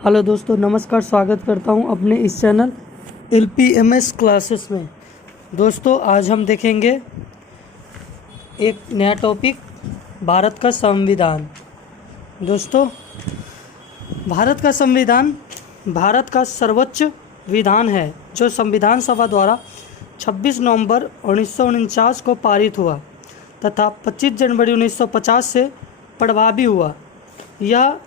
Hello दोस्तों, नमस्कार। स्वागत करता हूं अपने इस चैनल LPMS क्लासेस में। दोस्तों, आज हम देखेंगे एक नया टॉपिक, भारत का संविधान। दोस्तों, भारत का संविधान भारत का सर्वोच्च विधान है जो संविधान सभा द्वारा 26 नवंबर 1949 को पारित हुआ तथा 25 जनवरी 1950 से प्रभावी हुआ। यह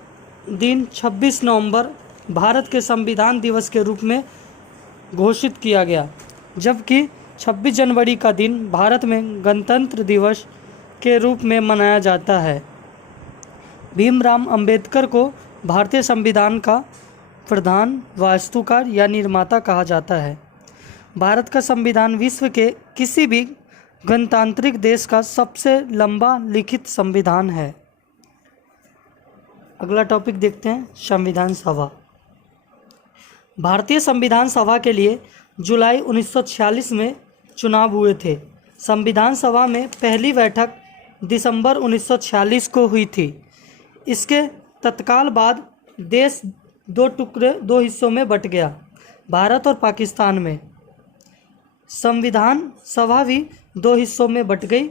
दिन 26 नवंबर भारत के संविधान दिवस के रूप में घोषित किया गया, जबकि 26 जनवरी का दिन भारत में गणतंत्र दिवस के रूप में मनाया जाता है। भीमराव अंबेडकर को भारतीय संविधान का प्रधान वास्तुकार या निर्माता कहा जाता है। भारत का संविधान विश्व के किसी भी गणतांत्रिक देश का सबसे लंबा लिखित संविधान है। अगला टॉपिक देखते हैं, संविधान सभा। भारतीय संविधान सभा के लिए जुलाई 1946 में चुनाव हुए थे। संविधान सभा में पहली बैठक दिसंबर 1946 को हुई थी। इसके तत्काल बाद देश दो हिस्सों में बंट गया, भारत और पाकिस्तान में। संविधान सभा भी दो हिस्सों में बंट गई,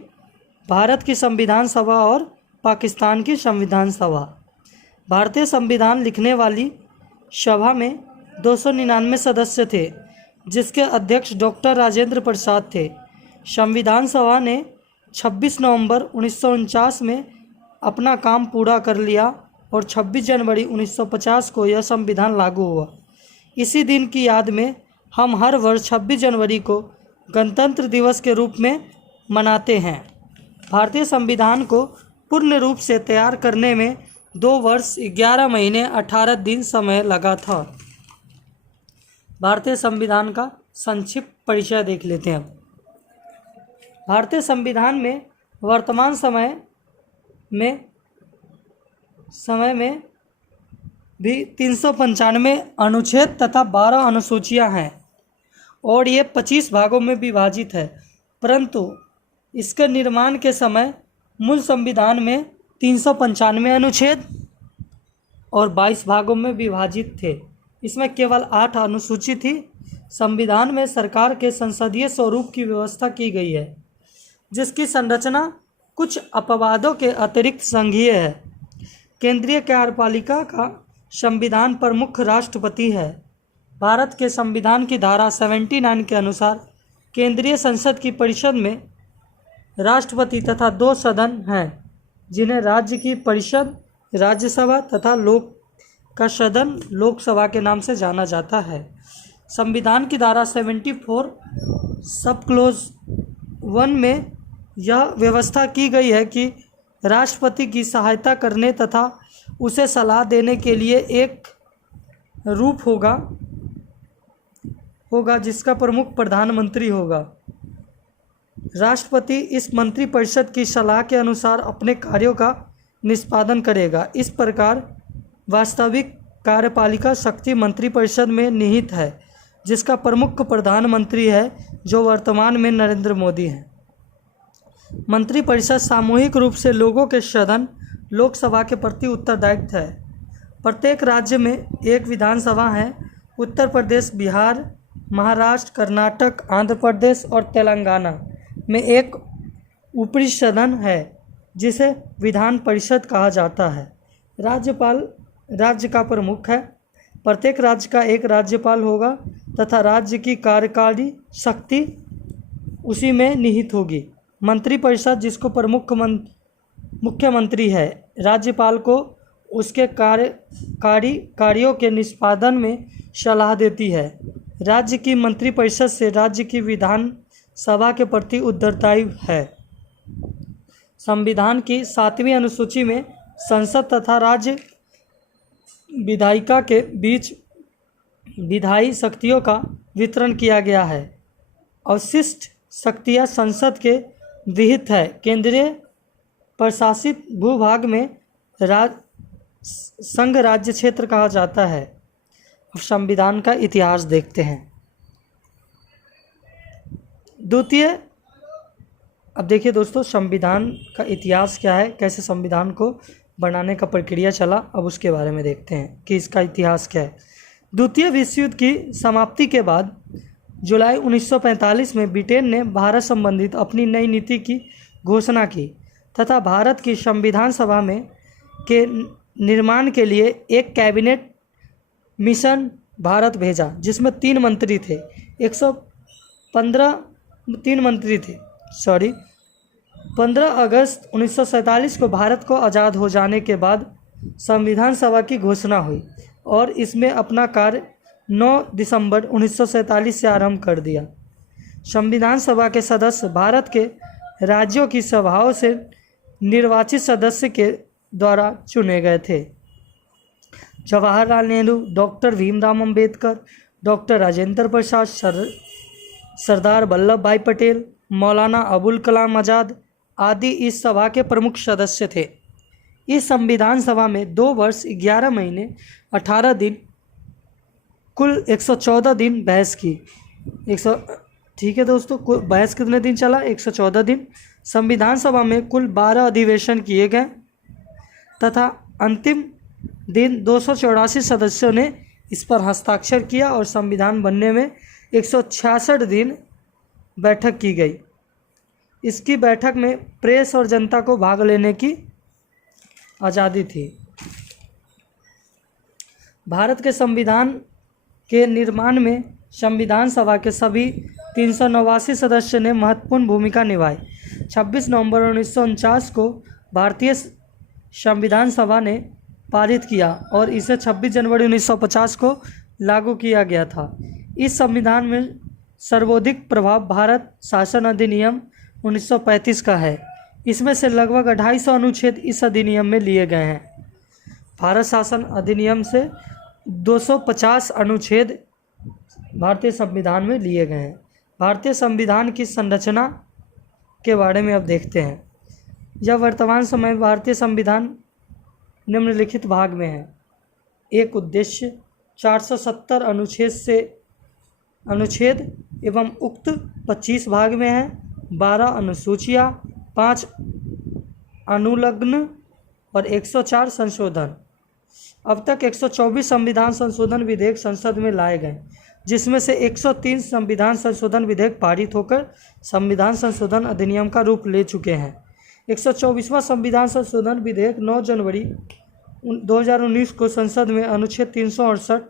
भारत की संविधान सभा और पाकिस्तान की संविधान सभा। भारतीय संविधान लिखने वाली सभा में 299 सदस्य थे, जिसके अध्यक्ष डॉक्टर राजेंद्र प्रसाद थे। संविधान सभा ने 26 नवंबर 1949 में अपना काम पूरा कर लिया और 26 जनवरी 1950 को यह संविधान लागू हुआ। इसी दिन की याद में हम हर वर्ष 26 जनवरी को गणतंत्र दिवस के रूप में मनाते हैं। भारतीय संविधान को पूर्ण रूप से तैयार करने में 2 वर्ष 11 महीने 18 दिन समय लगा था। भारतीय संविधान का संक्षिप्त परिचय देख लेते हैं। भारतीय संविधान में वर्तमान समय में भी 395 अनुच्छेद तथा 12 अनुसूचियां हैं और ये 25 भागों में विभाजित है, परंतु इसके निर्माण के समय मूल संविधान में 395 अनुच्छेद और 22 भागों में विभाजित थे। इसमें केवल 8 अनुसूची थी। संविधान में सरकार के संसदीय स्वरूप की व्यवस्था की गई है, जिसकी संरचना कुछ अपवादों के अतिरिक्त संघीय है। केंद्रीय कार्यपालिका का संविधान प्रमुख राष्ट्रपति है। भारत के संविधान की धारा 79 के अनुसार केंद्रीय संसद की परिषद में राष्ट्रपति तथा 2 सदन हैं, जिन्हें राज्य की परिषद राज्यसभा तथा लोक का सदन लोकसभा के नाम से जाना जाता है। संविधान की धारा 74 सब क्लोज 1 में यह व्यवस्था की गई है कि राष्ट्रपति की सहायता करने तथा उसे सलाह देने के लिए एक रूप होगा जिसका प्रमुख प्रधानमंत्री होगा। राष्ट्रपति इस मंत्रिपरिषद की सलाह के अनुसार अपने कार्यों का निष्पादन करेगा। इस प्रकार वास्तविक कार्यपालिका शक्ति मंत्रिपरिषद में निहित है, जिसका प्रमुख प्रधानमंत्री है, जो वर्तमान में नरेंद्र मोदी हैं। मंत्रिपरिषद सामूहिक रूप से लोगों के सदन लोकसभा के प्रति उत्तरदायित्व है। प्रत्येक राज्य में एक विधानसभा है। उत्तर प्रदेश, बिहार, महाराष्ट्र, कर्नाटक, आंध्र प्रदेश और तेलंगाना में एक ऊपरी सदन है, जिसे विधान परिषद कहा जाता है। राज्यपाल राज्य का प्रमुख है। प्रत्येक राज्य का एक राज्यपाल होगा तथा राज्य की कार्यकारी शक्ति उसी में निहित होगी। मंत्रिपरिषद, जिसको प्रमुख मुख्यमंत्री है, राज्यपाल को उसके कार्यकारी कार्यों के निष्पादन में सलाह देती है। राज्य की मंत्रिपरिषद से राज्य की विधान सभा के प्रति उत्तरदायी है। संविधान की 7वीं अनुसूची में संसद तथा राज्य विधायिका के बीच विधायी शक्तियों का वितरण किया गया है। अवशिष्ट शक्तियाँ संसद के विहित है। केंद्रीय प्रशासित भूभाग में संघ राज्य क्षेत्र कहा जाता है। संविधान का इतिहास देखते हैं। अब देखिए दोस्तों, संविधान का इतिहास क्या है, कैसे संविधान को बनाने का प्रक्रिया चला। अब उसके बारे में देखते हैं कि इसका इतिहास क्या है। द्वितीय विश्व युद्ध की समाप्ति के बाद जुलाई 1945 में ब्रिटेन ने भारत संबंधित अपनी नई नीति की घोषणा की तथा भारत की संविधान सभा में के निर्माण के लिए एक कैबिनेट मिशन भारत भेजा, जिसमें 3 मंत्री थे। 15 अगस्त 1947 को भारत को आज़ाद हो जाने के बाद संविधान सभा की घोषणा हुई और इसमें अपना कार्य 9 दिसंबर 1947 से आरंभ कर दिया। संविधान सभा के सदस्य भारत के राज्यों की सभाओं से निर्वाचित सदस्य के द्वारा चुने गए थे। जवाहरलाल नेहरू, डॉक्टर भीमराव अंबेडकर, डॉक्टर राजेंद्र प्रसाद, सरदार वल्लभ भाई पटेल, मौलाना अबुल कलाम आज़ाद आदि इस सभा के प्रमुख सदस्य थे। इस संविधान सभा में 2 वर्ष 11 महीने 18 दिन कुल 114 दिन बहस की। ठीक है दोस्तों, बहस कितने दिन चला? 114 दिन। संविधान सभा में कुल 12 अधिवेशन किए गए तथा अंतिम दिन 284 सदस्यों ने इस पर हस्ताक्षर किया और संविधान बनने में 166 दिन बैठक की गई। इसकी बैठक में प्रेस और जनता को भाग लेने की आज़ादी थी। भारत के संविधान के निर्माण में संविधान सभा के सभी 389 सदस्य ने महत्वपूर्ण भूमिका निभाई। 26 नवंबर 1949 को भारतीय संविधान सभा ने पारित किया और इसे 26 जनवरी 1950 को लागू किया गया था। इस संविधान में सर्वाधिक प्रभाव भारत शासन अधिनियम 1935 का है। इसमें से लगभग 250 अनुच्छेद इस अधिनियम में लिए गए हैं। भारत शासन अधिनियम से 250 अनुच्छेद भारतीय संविधान में लिए गए हैं। भारतीय संविधान की संरचना के बारे में अब देखते हैं। यह वर्तमान समय में भारतीय संविधान निम्नलिखित भाग में है। एक उद्देश्य 470 अनुच्छेद एवं उक्त 25 भाग में है। 12 अनुसूचियाँ, 5 अनुलग्न और 104 संशोधन। अब तक 124 संविधान संशोधन विधेयक संसद में लाए गए, जिसमें से 103 संविधान संशोधन विधेयक पारित होकर संविधान संशोधन अधिनियम का रूप ले चुके हैं। 124वां संविधान संशोधन विधेयक 9 जनवरी 2019 को संसद में अनुच्छेद 368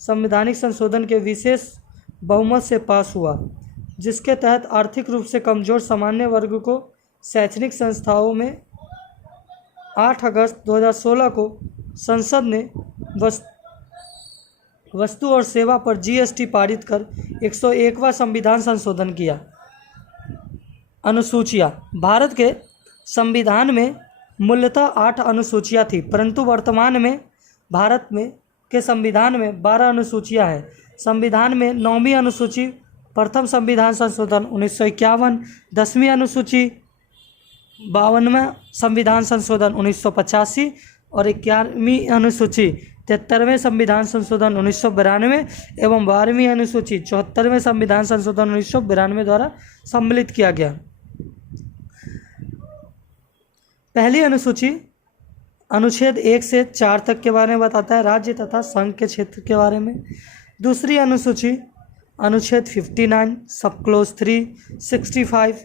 संवैधानिक संशोधन के विशेष बहुमत से पास हुआ, जिसके तहत आर्थिक रूप से कमजोर सामान्य वर्ग को शैक्षणिक संस्थाओं में 8 अगस्त 2016 को संसद ने वस्तु और सेवा पर जीएसटी पारित कर 101वां संविधान संशोधन किया। अनुसूचियाँ। भारत के संविधान में मूलतः 8 अनुसूचियाँ थी, परंतु वर्तमान में भारत के संविधान में 12 अनुसूचियाँ हैं। संविधान में 9वीं अनुसूची प्रथम संविधान संशोधन 1951, 10वीं अनुसूची 52वां संविधान संशोधन 1985 और 11वीं अनुसूची 73वें संविधान संशोधन 1992 एवं 12वीं अनुसूची 74वें संविधान संशोधन 1992 द्वारा सम्मिलित किया गया। पहली अनुसूची अनुच्छेद 1 से 4 तक के बारे में बताता है, राज्य तथा संघ के क्षेत्र के बारे में। दूसरी अनुसूची अनुच्छेद 59 सब क्लोज 3, 65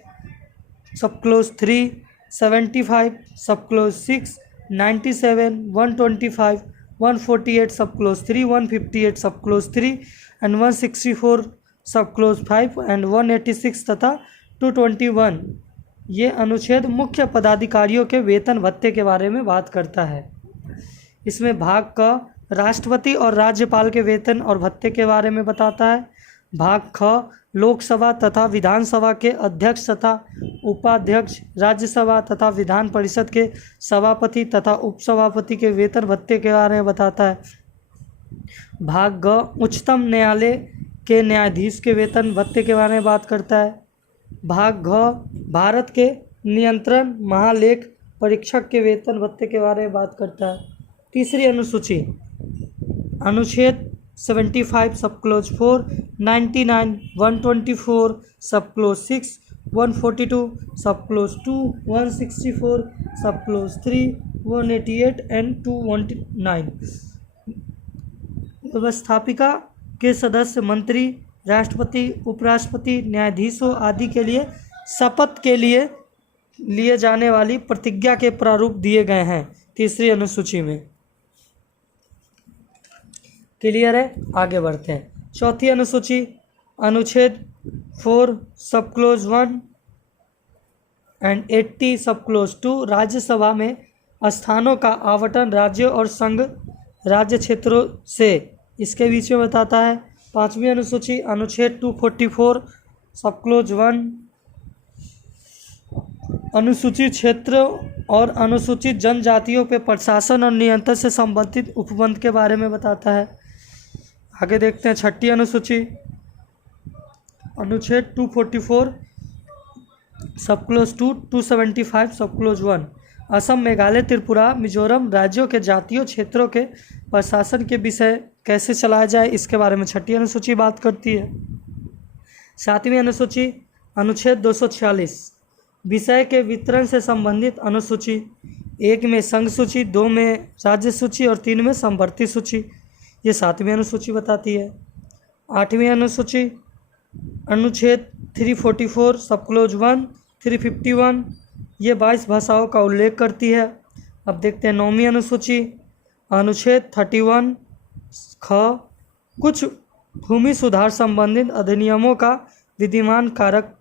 सब क्लोज 3, 75 सब क्लोज 6, 97, 125, 148 सब क्लोज 3, 158 सब क्लोज 3 एंड 164 सब क्लोज 5 एंड 186 तथा 221 ये अनुच्छेद मुख्य पदाधिकारियों के वेतन भत्ते के बारे में बात करता है। इसमें भाग क राष्ट्रपति और राज्यपाल के वेतन और भत्ते के बारे में बताता है। भाग ख लोकसभा तथा विधानसभा के अध्यक्ष तथा उपाध्यक्ष, राज्यसभा तथा विधान परिषद के सभापति तथा उपसभापति के वेतन भत्ते के बारे में बताता है। भाग ग उच्चतम न्यायालय के न्यायाधीश के वेतन भत्ते के बारे में बात करता है। भाग घ भारत के नियंत्रण महालेख परीक्षक के वेतन भत्ते के बारे में बात करता है। तीसरी अनुसूची अनुच्छेद 75 सब क्लोज 4, 99, 124 सब क्लोज 6, 142 सब क्लोज 2, 164 सब क्लोज 3, 188 and 219। व्यवस्थापिका के सदस्य मंत्री, राष्ट्रपति, उपराष्ट्रपति, न्यायाधीशों आदि के लिए शपथ के लिए लिए जाने वाली प्रतिज्ञा के प्रारूप दिए गए हैं तीसरी अनुसूची में। क्लियर है? आगे बढ़ते हैं। चौथी अनुसूची, अनुच्छेद 4 सब क्लोज 1 एंड 80 सब क्लोज 2 राज्यसभा में स्थानों का आवंटन राज्यों और संघ राज्य क्षेत्रों से इसके बीच में बताता है। पांचवी अनुसूची, अनुच्छेद 244 सब क्लोज 1 अनुसूचित क्षेत्र और अनुसूचित जनजातियों पे प्रशासन और नियंत्रण से संबंधित उपबंध के बारे में बताता है। आगे देखते हैं। छठी अनुसूची, अनुच्छेद 244 सब क्लोज 2 275 सब क्लोज 1 असम, मेघालय, त्रिपुरा, मिजोरम राज्यों के जातीय क्षेत्रों के प्रशासन के विषय कैसे चलाया जाए इसके बारे में छठी अनुसूची बात करती है। सातवीं अनुसूची, अनुच्छेद 246 विषय के वितरण से संबंधित अनुसूची, 1 में संघ सूची, 2 में राज्य सूची और 3 में समवर्ती सूची, ये सातवीं अनुसूची बताती है। आठवीं अनुसूची, अनुच्छेद 344 सब क्लोज 1 351 ये 22 भाषाओं का उल्लेख करती है। अब देखते हैं नौवीं अनुसूची, अनुच्छेद 31 ख कुछ भूमि सुधार संबंधित अधिनियमों का विधिमान कारक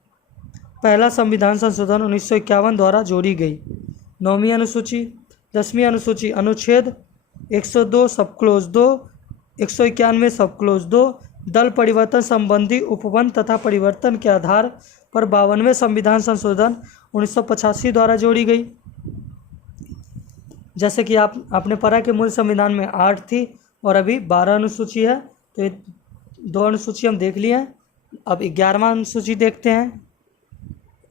पहला संविधान संशोधन 1951 द्वारा जोड़ी गई। नौवीं अनुसूची। 10वीं अनुसूची, अनुच्छेद 102 सब क्लोज 2 191 सब क्लोज 2 दल परिवर्तन संबंधी उपबंध तथा परिवर्तन के आधार पर 52वें संविधान संशोधन 1985 द्वारा जोड़ी गई। जैसे कि आपने पढ़ा कि मूल संविधान में 8 थी और अभी 12 अनुसूची है, तो ये 2 अनुसूची हम देख लिए हैं। अब 11वां अनुसूची देखते हैं।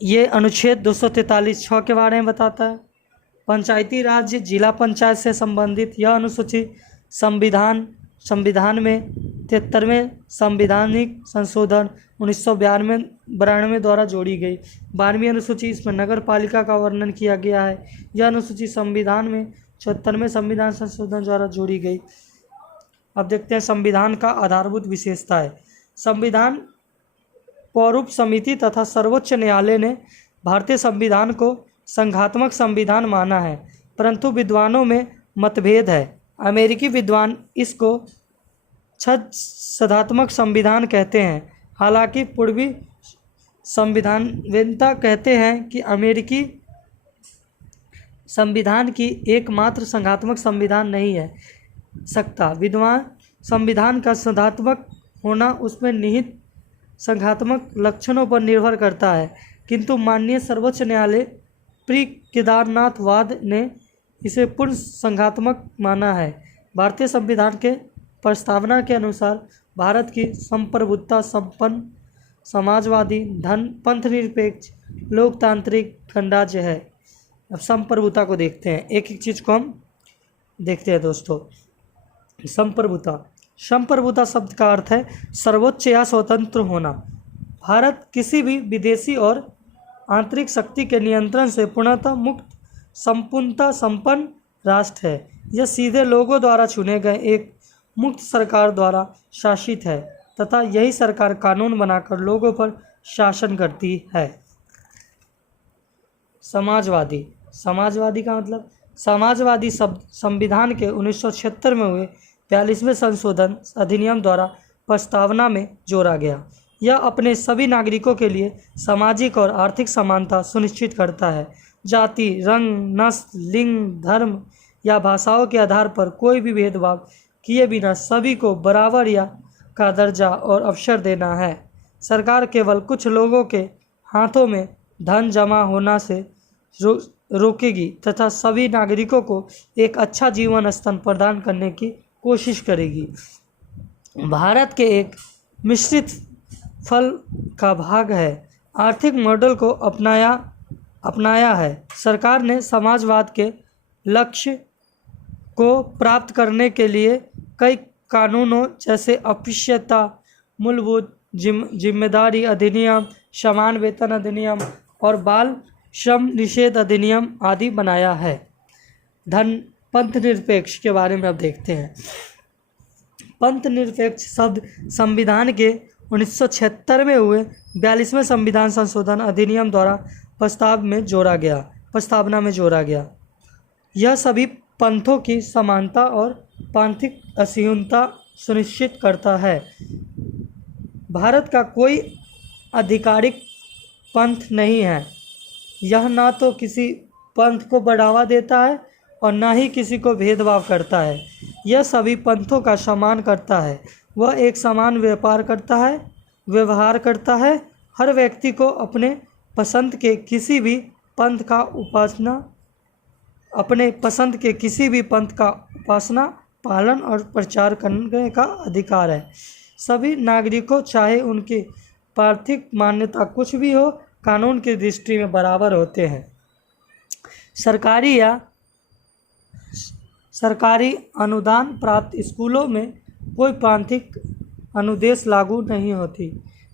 ये अनुच्छेद 243(6) के बारे में बताता है। पंचायती राज्य जिला पंचायत से संबंधित यह अनुसूची संविधान में 73वें संवैधानिक संशोधन 1992 द्वारा जोड़ी गई। 12वीं अनुसूची, इसमें नगर पालिका का वर्णन किया गया है। यह अनुसूची संविधान में 74वें संविधान संशोधन द्वारा जोड़ी गई। अब देखते हैं संविधान का आधारभूत विशेषता है। संविधान पौरूप समिति तथा सर्वोच्च न्यायालय ने भारतीय संविधान को संघात्मक संविधान माना है, परंतु विद्वानों में मतभेद है। अमेरिकी विद्वान इसको छदसात्मक संविधान कहते हैं, हालांकि पूर्वी संविधानवेत्ता कहते हैं कि अमेरिकी संविधान की एकमात्र संघात्मक संविधान नहीं है सकता। विद्वान संविधान का संघात्मक होना उसमें निहित संघात्मक लक्षणों पर निर्भर करता है, किंतु माननीय सर्वोच्च न्यायालय प्री केदारनाथवाद ने इसे पूर्ण संघात्मक माना है। भारतीय संविधान के प्रस्तावना के अनुसार भारत की संप्रभुता संपन्न समाजवादी पंथनिरपेक्ष लोकतांत्रिक गणराज्य है। अब संप्रभुता को देखते हैं, एक एक चीज़ को हम देखते हैं दोस्तों। संप्रभुता शब्द का अर्थ है सर्वोच्च या स्वतंत्र होना। भारत किसी भी विदेशी और आंतरिक शक्ति के नियंत्रण से पूर्णतः मुक्त संपूर्णता संपन्न राष्ट्र है। यह सीधे लोगों द्वारा चुने गए एक मुक्त सरकार द्वारा शासित है तथा यही सरकार कानून बनाकर लोगों पर शासन करती है। समाजवादी का मतलब, समाजवादी शब्द संविधान के 1976 में हुए 42वें संशोधन अधिनियम द्वारा प्रस्तावना में जोड़ा गया। यह अपने सभी नागरिकों के लिए सामाजिक और आर्थिक समानता सुनिश्चित करता है। जाति, रंग, नस्ल, लिंग, धर्म या भाषाओं के आधार पर कोई भी भेदभाव किए बिना सभी को बराबर का दर्जा और अवसर देना है। सरकार केवल कुछ लोगों के हाथों में धन जमा होना से रोकेगी तथा सभी नागरिकों को एक अच्छा जीवन स्तर प्रदान करने की कोशिश करेगी। भारत के एक मिश्रित फल का भाग है। आर्थिक मॉडल को अपनाया है। सरकार ने समाजवाद के लक्ष्य को प्राप्त करने के लिए कई कानूनों जैसे अस्पृश्यता मूलभूत जिम्मेदारी अधिनियम, समान वेतन अधिनियम और बाल श्रम निषेध अधिनियम आदि बनाया है। पंथ निरपेक्ष के बारे में अब देखते हैं। पंथ निरपेक्ष शब्द संविधान के 1976 में हुए 42वें संविधान संशोधन अधिनियम द्वारा प्रस्तावना में जोड़ा गया। यह सभी पंथों की समानता और पांथिक असहिष्णुता सुनिश्चित करता है। भारत का कोई आधिकारिक पंथ नहीं है। यह ना तो किसी पंथ को बढ़ावा देता है और ना ही किसी को भेदभाव करता है। यह सभी पंथों का सम्मान करता है। वह एक समान व्यवहार करता है। हर व्यक्ति को अपने पसंद के किसी भी पंथ का उपासना, पालन और प्रचार करने का अधिकार है। सभी नागरिकों, चाहे उनकी पार्थिक मान्यता कुछ भी हो, कानून की दृष्टि में बराबर होते हैं। सरकारी अनुदान प्राप्त स्कूलों में कोई प्रांतिक अनुदेश लागू नहीं होती।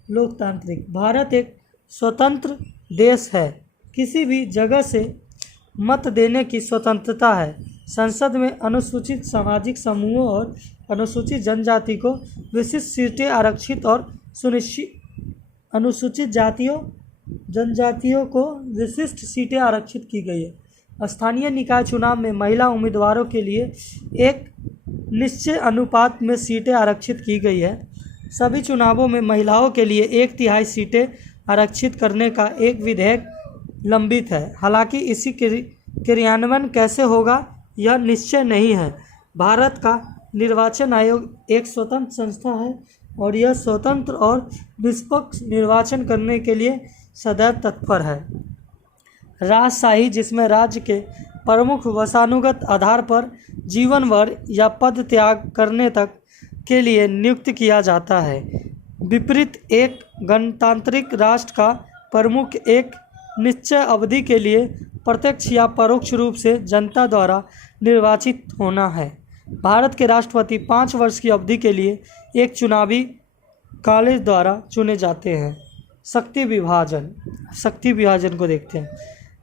लोकतांत्रिक भारत एक स्वतंत्र देश है। किसी भी जगह से मत देने की स्वतंत्रता है। संसद में अनुसूचित सामाजिक समूहों और अनुसूचित जनजाति को विशिष्ट सीटें आरक्षित और अनुसूचित जनजातियों को विशिष्ट सीटें आरक्षित की गई है। स्थानीय निकाय चुनाव में महिला उम्मीदवारों के लिए एक निश्चित अनुपात में सीटें आरक्षित की गई है। सभी चुनावों में महिलाओं के लिए 1/3 सीटें आरक्षित करने का एक विधेयक लंबित है। हालांकि इसी क्रियान्वयन कैसे होगा यह निश्चय नहीं है। भारत का निर्वाचन आयोग एक स्वतंत्र संस्था है और यह स्वतंत्र और निष्पक्ष निर्वाचन करने के लिए सदैव तत्पर है। राजशाही, जिसमें राज्य के प्रमुख वंशानुगत आधार पर जीवन भर या पद त्याग करने तक के लिए नियुक्त किया जाता है। विपरीत, एक गणतांत्रिक राष्ट्र का प्रमुख एक निश्चित अवधि के लिए प्रत्यक्ष या परोक्ष रूप से जनता द्वारा निर्वाचित होना है। भारत के राष्ट्रपति 5 वर्ष की अवधि के लिए एक चुनावी कॉलेज द्वारा चुने जाते हैं। शक्ति विभाजन को देखते हैं।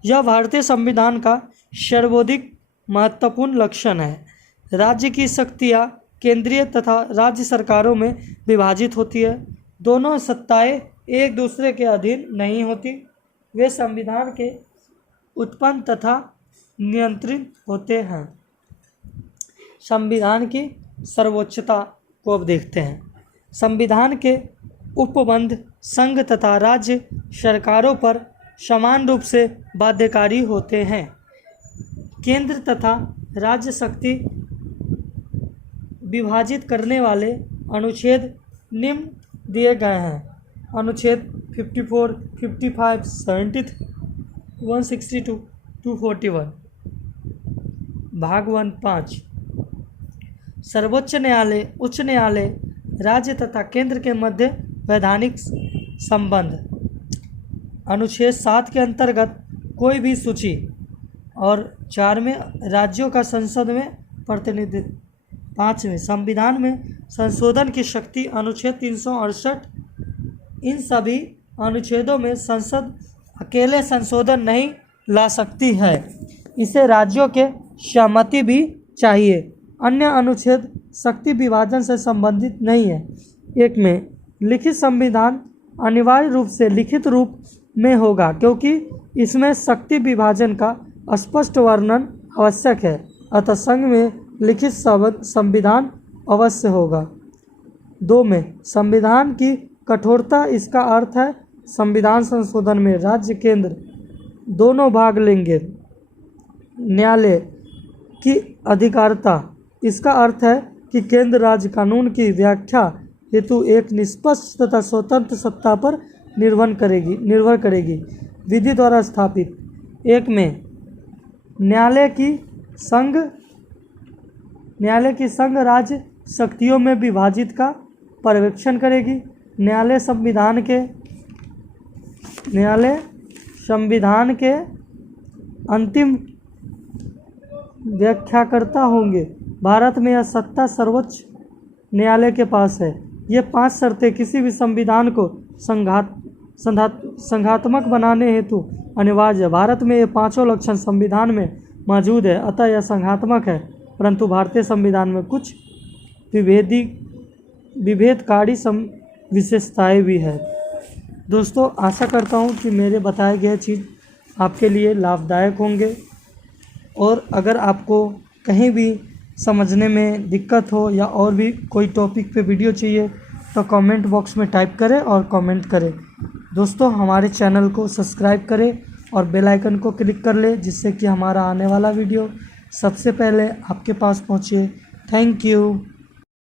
यह भारतीय संविधान का सर्वाधिक महत्वपूर्ण लक्षण है। राज्य की शक्तियाँ केंद्रीय तथा राज्य सरकारों में विभाजित होती है। दोनों सत्ताएं एक दूसरे के अधीन नहीं होती। वे संविधान के उत्पन्न तथा नियंत्रित होते हैं। संविधान की सर्वोच्चता को अब देखते हैं। संविधान के उपबंध संघ तथा राज्य सरकारों पर समान रूप से बाध्यकारी होते हैं। केंद्र तथा राज्य शक्ति विभाजित करने वाले अनुच्छेद निम्न दिए गए हैं। अनुच्छेद 54, 55, 73, 162, 241। भाग 1 5। सर्वोच्च न्यायालय, उच्च न्यायालय, राज्य तथा केंद्र के मध्य वैधानिक संबंध। अनुच्छेद 7 के अंतर्गत कोई भी सूची और 4 में राज्यों का संसद में प्रतिनिधित्व। 5वें संविधान में संशोधन की शक्ति। अनुच्छेद 368। इन सभी अनुच्छेदों में संसद अकेले संशोधन नहीं ला सकती है, इसे राज्यों के सहमति भी चाहिए। अन्य अनुच्छेद शक्ति विभाजन से संबंधित नहीं है। 1 में लिखित संविधान अनिवार्य रूप से लिखित रूप में होगा क्योंकि इसमें शक्ति विभाजन का स्पष्ट वर्णन आवश्यक है, अतः संघ में लिखित संविधान अवश्य होगा। 2 में संविधान की कठोरता। इसका अर्थ है संविधान संशोधन में राज्य केंद्र दोनों भाग लेंगे। न्यायालय की अधिकारिता। इसका अर्थ है कि केंद्र राज्य कानून की व्याख्या हेतु एक निष्पक्ष तथा स्वतंत्र सत्ता पर निर्भर करेगी। विधि द्वारा स्थापित। 1 में न्यायालय की संघ राज्य शक्तियों में विभाजित का पर्यवेक्षण करेगी। न्यायालय संविधान के अंतिम व्याख्याकर्ता होंगे। भारत में यह सत्ता सर्वोच्च न्यायालय के पास है। ये 5 शर्तें किसी भी संविधान को संघात्मक बनाने हेतु अनिवार्य है। भारत में ये 5 लक्षण संविधान में मौजूद है, अतः यह संघात्मक है, परंतु भारतीय संविधान में कुछ विभेदकारी विशेषताएं भी है। दोस्तों, आशा करता हूँ कि मेरे बताए गए चीज़ आपके लिए लाभदायक होंगे, और अगर आपको कहीं भी समझने में दिक्कत हो या और भी कोई टॉपिक पे वीडियो चाहिए तो कमेंट बॉक्स में टाइप करें और कमेंट करें। दोस्तों, हमारे चैनल को सब्सक्राइब करें और बेल आइकन को क्लिक कर लें, जिससे कि हमारा आने वाला वीडियो सबसे पहले आपके पास पहुँचे। Thank you.